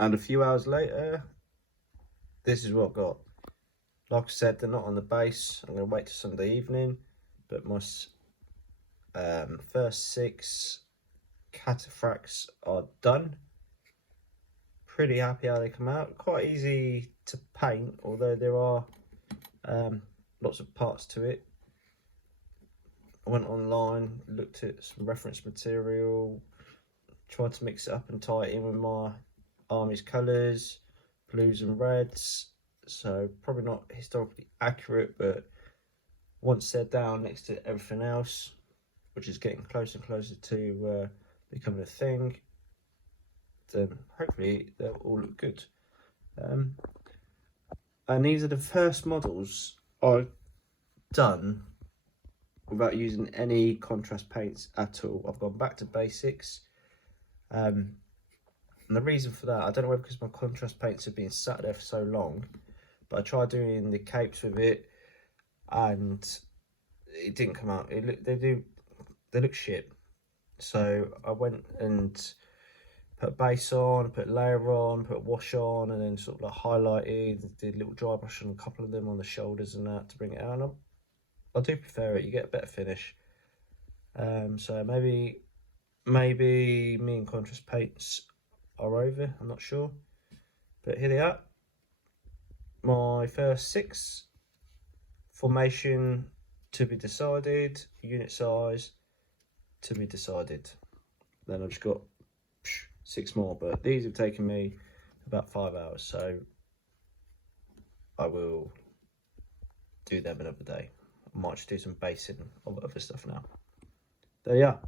And a few hours later, this is what I've got. Like I said, they're not on the base. I'm going to wait till Sunday evening, but my first 6 Cataphracts are done. Pretty happy how they come out. Quite easy to paint, although there are lots of parts to it. I went online, looked at some reference material, tried to mix it up and tie it in with my army's colours, blues and reds. So probably not historically accurate, but once they're down next to everything else, which is getting closer and closer to becoming a thing, then hopefully they'll all look good. And these are the first models I've done without using any contrast paints at all. I've gone back to basics. And the reason for that, I don't know whether because my contrast paints have been sat there for so long, but I tried doing the capes with it and it didn't come out. They look shit. So I went and put base on, put layer on, put wash on, and then sort of like highlighted, did a little dry brush on a couple of them on the shoulders and that to bring it out. And I do prefer it, you get a better finish. So maybe me and contrast paints are over, I'm not sure. But here they are. My first 6. Formation to be decided, unit size to be decided. Then I've just got 6 more, but these have taken me about 5 hours, so I will do them another day. I might just do some basing of other stuff now. There you are.